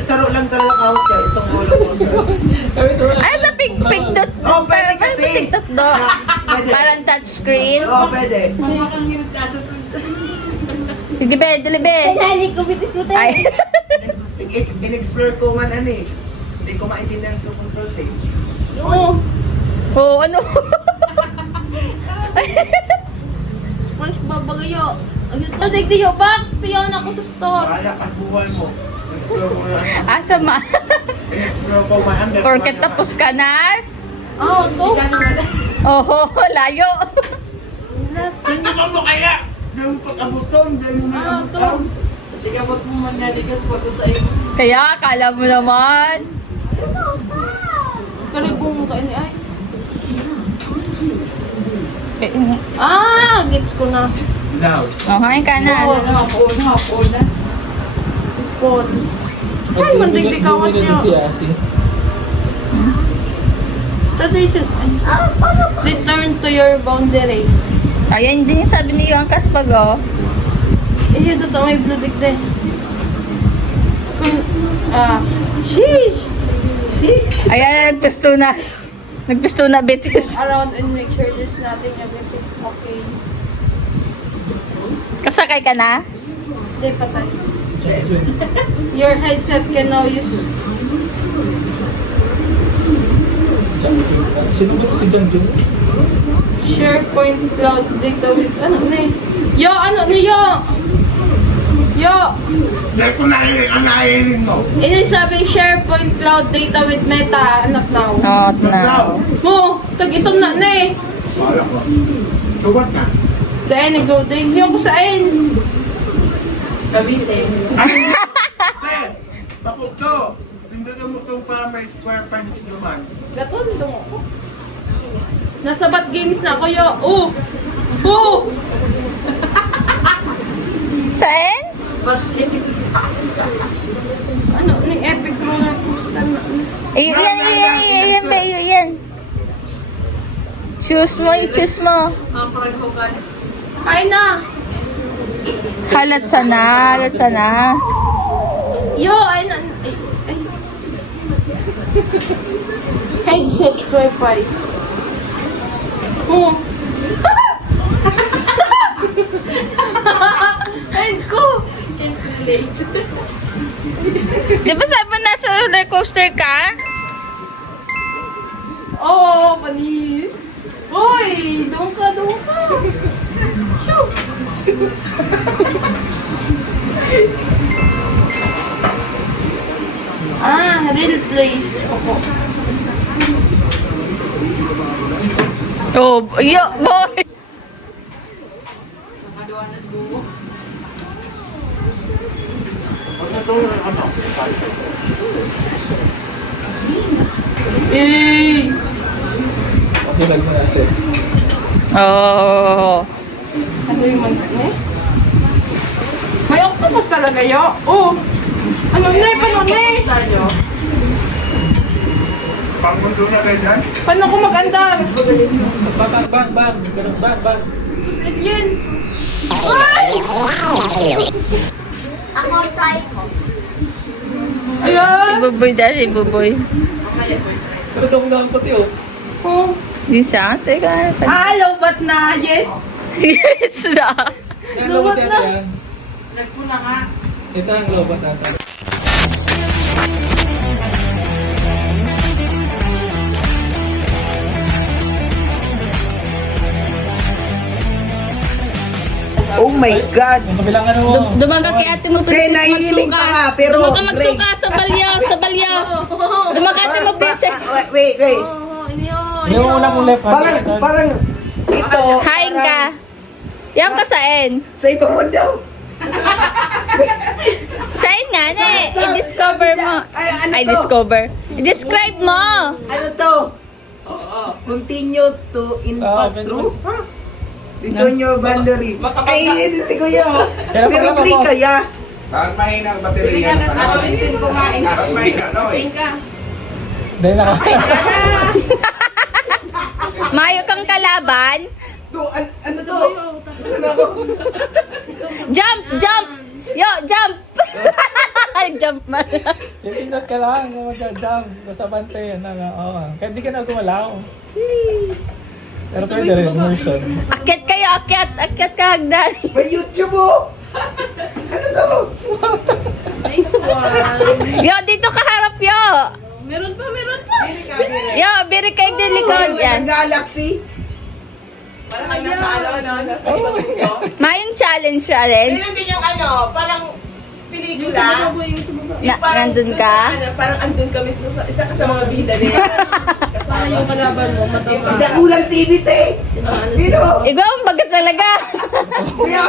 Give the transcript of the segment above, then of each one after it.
Saro lang talaga kahit ka itong roller coaster. Ano sa pig-dot? Oh, pwede kasi. Pig-dot do? Parang touchscreen? Oo, pwede. Sige, be, dali, be. Pinali ko, bitis mo tayo. Ay. In-explore ko man ano eh. Hindi ko maintindihan sa controls eh. Oo. Oo, ano? Mas babagayo. Ayun, tadig tiyo, bak! Tiyo na ako sa store. Bahala ka buwan mo. In-explore ko lang. Asa ma? In-explore ko man. Porket tapos ka na? Oo, to. Oo, layo. Tingnan mo kaya! Yung pag-abuton, dyan yung nag-abuton. Tingabot mo man na ligas po ko sa iyo. Kaya, akala mo naman. Karibong mo kayo ni ay. Eh, Gifts ko na. Now. okay ka na. Hapon na. Phone. Ay, mandig kawan niya. Tradition. Return to your boundary. Ayan din yung sabi ni Angkas pag, oh. Yun ito may blue tick din. Sheesh! Sheesh! Ayan, nagpisto na. Nagpisto na, Betis. Around and make sure there's nothing everything okay. Kasakay ka na? Hindi patay. Your headset can now use. Sino ba si John Jun? SharePoint cloud data with ano na eh. Yo, ano ni Yo? Yo! Dahil ko naiinig mo. Ini sabing SharePoint cloud data with Meta anak now. Not now. Mo, tag-itom na na eh. Bahala ko. Tugot na. Dahil nag-loading. Yung ko saan? Sir, bakit to? Tingnan mo itong para may square pants naman. Gaton, dungo ko. Nasa Bat Games na ako, yo. Oh! Oh! Saan? Bat Games. Ano, ng epic roller coaster na. Yan. Choose mo, i-choose mo. Ay na! Halat sana. Yo, ay na. Ay. Headset Wi-Fi. Oh. Ay ko! Di ba sabi mo nasa roller coaster ka? Oh, panis! Hoy! Doon ka! Shoot! Real place. Opo. Oh, yo, boy! Eh! Okay, nag-set. Oh. Ano yung manok niya? May octopus talaga yo. Oh! Ano na eh? Paano na eh? Pagmundo na kayo dyan? Paano ko mag-andar? Bang! Ganun, bang! Yan! Ako try ko. Si Ayan! Buboy dahil si Buboy. Pero dong pati oh. Oh! Di siya? Teka. Lobat na! Yes! Yes na. Yan, Lobot lobat na. yan. Nagpuna nga. Ito ang lobat natin. Oh my God! Yung kabilang ano mo. Dumaga kay ate mo, Kaya nahihiling ka nga, pero... Dumaga magsuka sa balya. Dumaga ate mo, princess. Wait. Yung una mong left hand. Parang ito... Hain ka. Yan ka saan? Sa ito mo daw. Saan nga, ne? I-discover mo. Ano Ay, to? discover. I-describe mo. Ano to? Continue to pass through. Return your boundary. Ay, hindi si Kuya. Pero Pero pag- free kaya. Bakit mahina ang baterya? Bakit mahina, no eh? Dahil naka... Mayo kang kalaban. To, ano to? Saan ako? Jump! Pipindot ka lang kung mag-jump. Basta bante yan na nga. Oo. Kahit di ka na gumalaw. Pero pwede rin, immersion. Akyat kayo, akyat. Akyat ka, hagdan. May YouTube oh! Ano to? Nice one. Yo, dito ka harap, yo. Meron pa, meron pa. Yo, biri kayo din likod yan. Ang Galaxy. Parang ang nasa ano, nasa ibang mundo. Mayong challenge. Meron din yung ano, parang pelikula. Nandun ka? Parang andun ka mismo sa isa ka sa mga bida nila. Sana yung kalaban mo, mataba. Hindi kulang TV te. Dino. Ikaw, ang baga talaga. Yo!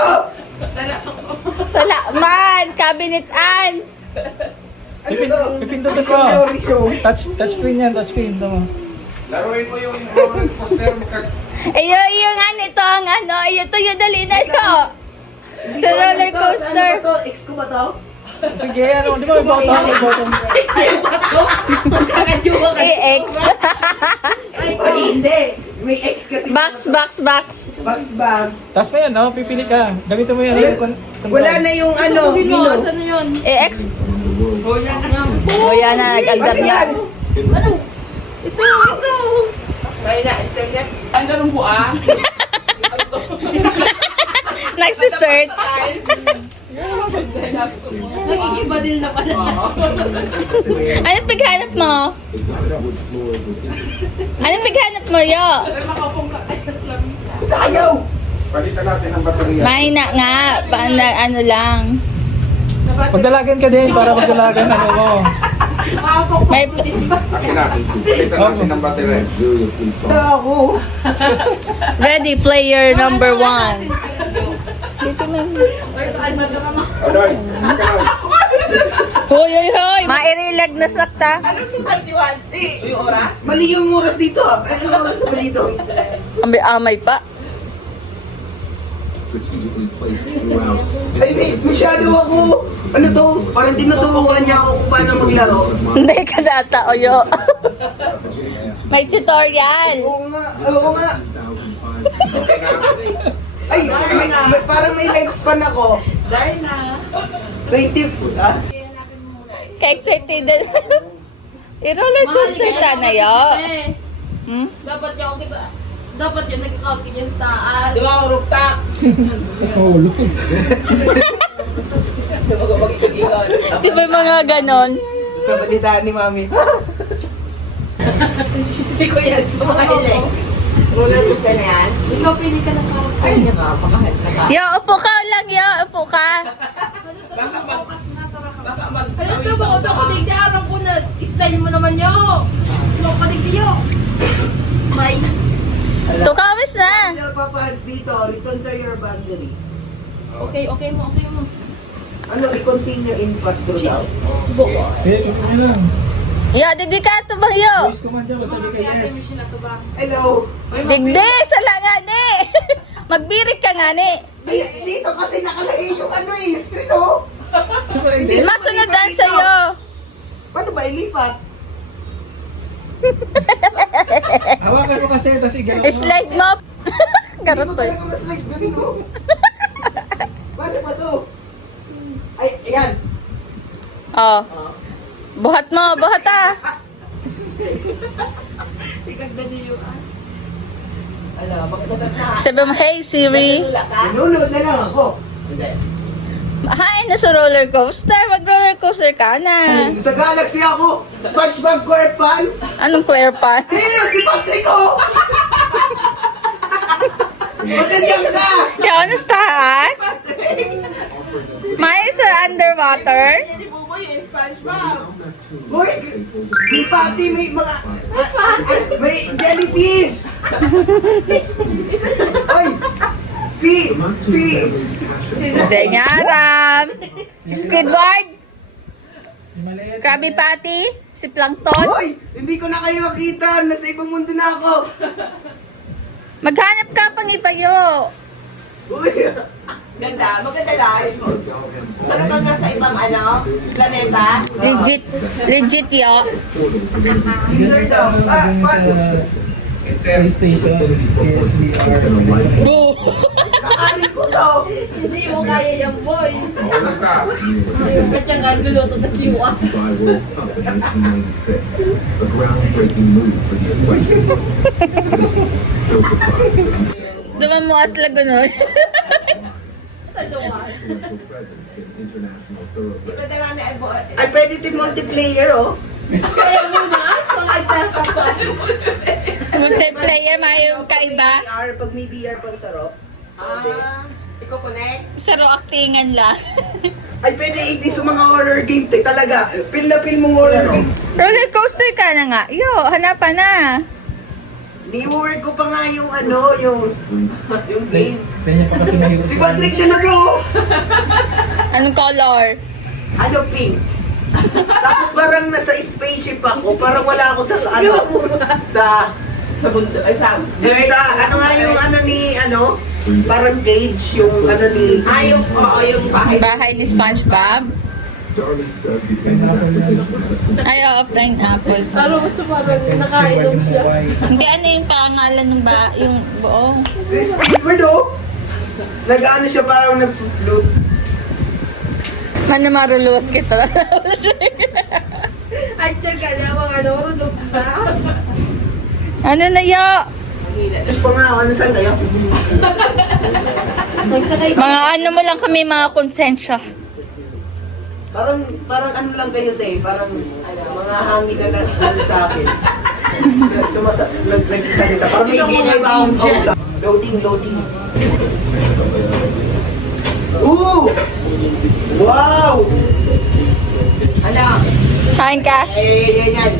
Salaman, kabinetan. Ano to? Pipindot ka. Glory show. Touchscreen yan, touchscreen. Tama. Laruin mo yung roller coaster mo. Ayo, yung ano, ito ang ano. Ayo, to yung dali na ito. Sa roller coaster. Ano ba to? Ex ko ba to? Sige, ano, di ba may bottom? May bottom. Magkakadyuwa ka. EX. Ay, hindi. May ex kasi. Box. Box bag. Tapos may ano, pipili ka. Gamito mo yan. Wala na yung ano. Sino? Mino. Saan na yun? EX. O yan na, nag-agad Ano na. yan? Ito. May na internet. Ang ganun po ah. Nagsisearch. Nagigiba din na pala. Anong paghanap mo? Anong paghanap mo, yo? Ayaw! Palitan natin ang baterya. Mahina nga. Ano lang. Pagdalagan ka din para magdalagan ano mo. May... Akin natin. Palitan natin ang baterya. Ako. Ready, player number 1. Dito na. Adoy. Hoy. Mairilag na sakta. Anong 2:31? Yung oras? Mali yung oras dito ah. Anong oras na ba dito? Amay pa. Ay, wait. Masyado ako. Ano to? Parang tinuturuan niya ako kung paano maglaro. Hindi ka data, oyo. May tutorial. Oo nga. Oo nga. Ay, parang may lifespan ako. Dahil na. 20. Ah? Ka-excited. I-roller coaster sana yo. Hmm? Dapat yung kita. Dapat yung nagkakauti yan sa taas. Di ba ang rooftop? Di ba yung mga ganon? Basta balitaan ni Mami. Si Kuya sumali. Roller coaster na yan? Ikaw pili ka ng karakter. Ay, napakahal na. Yo, upo ka lang, yo. Upo ka. Baka mag... Ano ka ba? Ito ko digdi araw ko na. Style mo naman yo. Ano ka digdi yo? May. Tukawis na. Ano papads dito? Return to your boundary. Okay mo. Ano, i-continue in pass-through daw? Sige, ano lang. Yo, digdi ka ito bang yo? Voice command dyan, basta di ka yes. Hello? Digdi, sala nga ni. Magbirik ka nga ni. Ay, dito kasi nakalagay yung ano eh, screen oh. Super hindi. Masunod dan sa'yo. Paano ba ilipat? Hawakan mo kasi, tapos igalaw mo. Slide mo. Garot Dito to. talaga mas-like galing oh. Paano ba to? Ay, ayan. Oh. Buhat mo, buhat ah. Sabi mo, hey Siri. Nanonood na lang ako. Hi, nasa roller coaster. Mag-roller coaster ka na. Sa Galaxy ako, SpongeBob SquarePants. Anong Claire Ayun, si Patrick oh. Magandang ka. Kaya ano sa taas? May sa underwater? Hindi mo yung SpongeBob. Boy, si Papi may mga... May jellyfish. Oy, si... Danyaram. Si Squidward. Krabby Patty. Si Plankton. Hoy, hindi ko na kayo makita. Nasa ibang mundo na ako. Maghanap ka pang ipayo. Uy, Ganda, maganda live. Ano ka nasa ibang planeta? Legit yo. Tinder daw. PlayStation, PSVR. Go. Kakain ko daw. Hindi mo kaya yan boy. Ano ka? Kanya nga luluto na siwa. Dubai World Cup in 1996, a groundbreaking move for the Western world. No surprise that Dumamuas lagunoy. influential presence in international thoroughbreds. Iba darami ay buo. Ay, pwede din multiplayer, oh. Kaya mo na, mga itapa. Multiplayer, mayroong kaiba. Pag may VR pang sarap. Iko-connect. Saro actingan lang. Ay, pwede hindi sa mga horror game, talaga. Feel na feel mong horror game. Roller coaster ka na nga. Yo, hanapan na. Ni-work ko pa nga yung yung game. Ganyan pa kasi mahirap Si Patrick na nag Anong color? ano, pink. Tapos parang nasa spaceship ako, parang wala ako sa Sa bundo, ay sa... ano nga yung parang cage, yung ni... yung bahay. Bahay ni SpongeBob. Darling Stud became his acquisition. Ay, oo, pineapple. Pero mas parang nakainom siya. Hindi, ano yung pangalan ng yung buong? Si Squidward, oh! Nag-ano siya, parang nag-float. Mana maruluwas kita. At siya ka na mga nurulog na. Ano na yo? Pa nga, ano saan kayo? Magsakay ka. Mga ano mo lang kami, mga konsensya. Parang ano lang kayo, te, parang mga hangin na ano sa akin. Nagsasalita. Parang may ingay ba akong kausap. Loading. Ooh! Wow! Ano? Kain ka? Yan.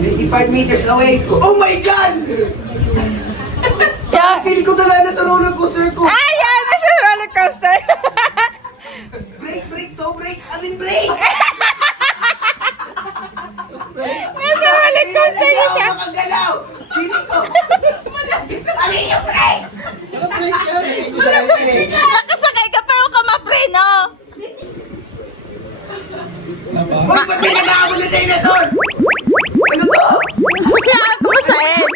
25 meters away. Oh my God! Yo! Feel ko talaga sa roller coaster ko. Ay, yan na siya roller coaster. Break, break. Alin break? Nasa roller coaster niya siya. Makagalaw! Feeling ko. Alin yung break? Nakasakay ka pero ka ma-preno. Uy, ba't may nag-aabot na dinosaur? Ano to? Kaya kumasain.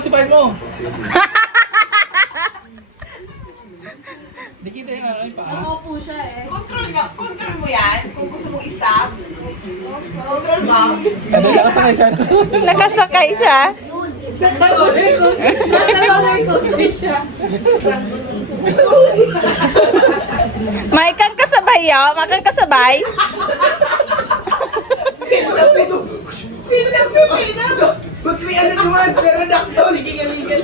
Sipahin mo! Di kita yung ano yung paa. Nakaupo siya eh. Control mo yan. Kung gusto mong i-stop. Control mo. Ano, nakasakay siya. Nakasakay siya. Nasa roller coaster siya. May kang kasabay yo. Makang kasabay. Ba't may ano naman? Pterodactyl. Ligingal. Ligingal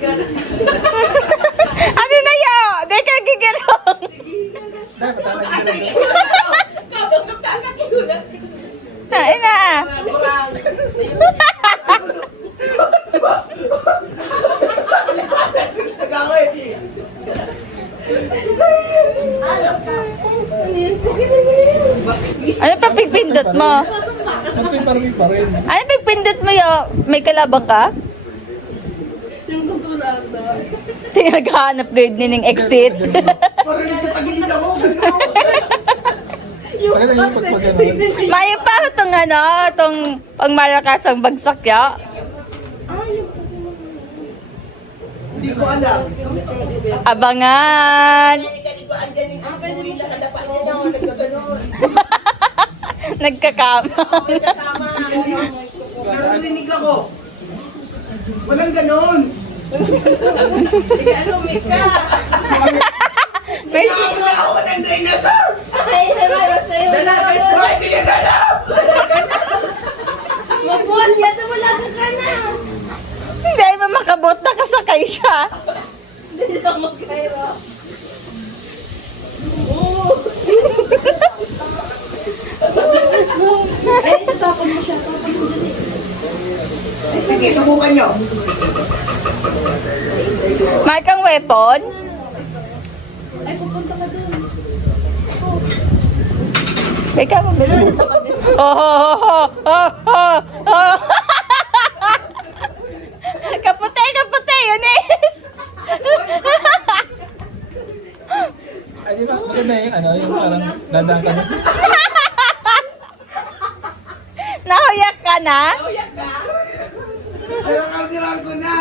ka na. Ano na yo? Di ka gigirong. Kapag nagtatakiunan. Nain na. Nag-akoy. Ano pa pipindot mo? Ano yung parang pa rin? Ano pipindot mo yo? May kalabang ka? Yung kontrolar na. Tinaghanap grade nining exit. Parang nagtatagilid ako. Ganun. Pakita yung pagpagano'n. Mayo pa itong itong pangmalakasang bagsak yo. Hindi ko alam. Abangan. Kaliguan dyan yung pwede na kadapat niya nyo. Nagkaganon. Nagkakama. Nagkakama. Narinig ako. Walang ganon. Ano, Mika? Nakakala ako ng dinosaur. Ay, nabala sa'yo. Dalapit. Hoy, bilisan na! Mabuhat ka na wala ka na. Hindi mo makabot, nakasakay siya. Hindi na magkairo. Ay, tatapon mo siya. Tatapon mo dali. Sige, subukan nyo. May kang weapon? Ay, pupunta ka dun. Ikaw mo bilhin. Oh. Kaputi, Yunis! Ay, di ba? Maganda yung ano, yung parang dadaan ka na. Nahuyak na? Pero kagiraan ko na.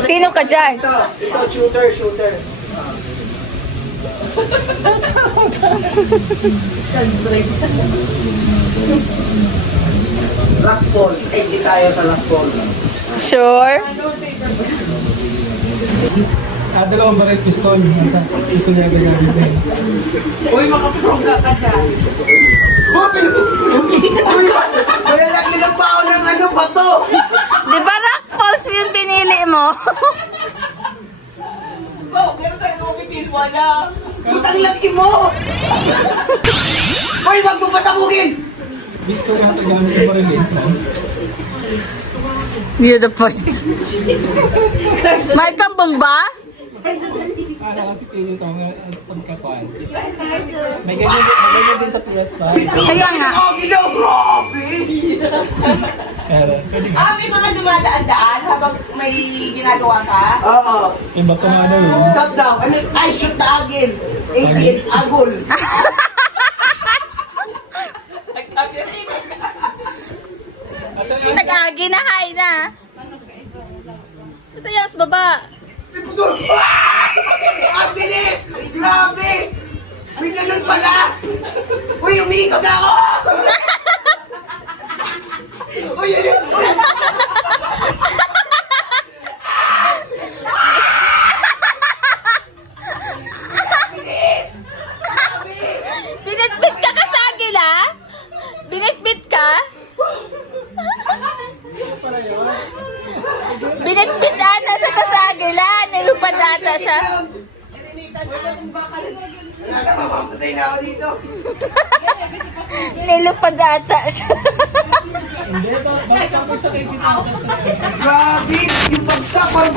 Sino ka dyan? Ito, shooter. Rock fall. Ay, di tayo sa rock fall. Sure? Dalawang baril pistol. Piso niya gagamit. Uy, makaprongga ka dyan. Uy, malalak nilang pa ako ng ano, bato. Di ba rock falls yung pinili mo? Oh, pero tayo mo pipil mo na. Putang laki mo. Uy, wag mo pasabugin. Pistol yung tagamit ng baril. You're the points. May kambong ba? Kasi pili ito ang pagkakuan. May ganyan din sa plus pa. Kaya nga. Oh, gilaw, grabe. Pero, pwede nga. May mga dumadaan-daan habang may ginagawa ka? Oo. Yung bato nga ano yun. Stop down. Ano? Ay, shoot the agil. 18, agol. Asan yun? Nag-agi na, hay na. Ito yung sa baba. May putol. Ah! Ang bilis. Grabe. May ganun pala. Uy, umiikot na ako. Uy, uy, uy. Binitbit ka ka sa agila? Binitbit ka? Binitbit ata siya ka sa agila. Nilupad ata siya. Wala na, mamamatay na ako dito. Nilupad ata siya. Hindi, bakit ako sa kaibigan? Grabe. Yung bagsak, parang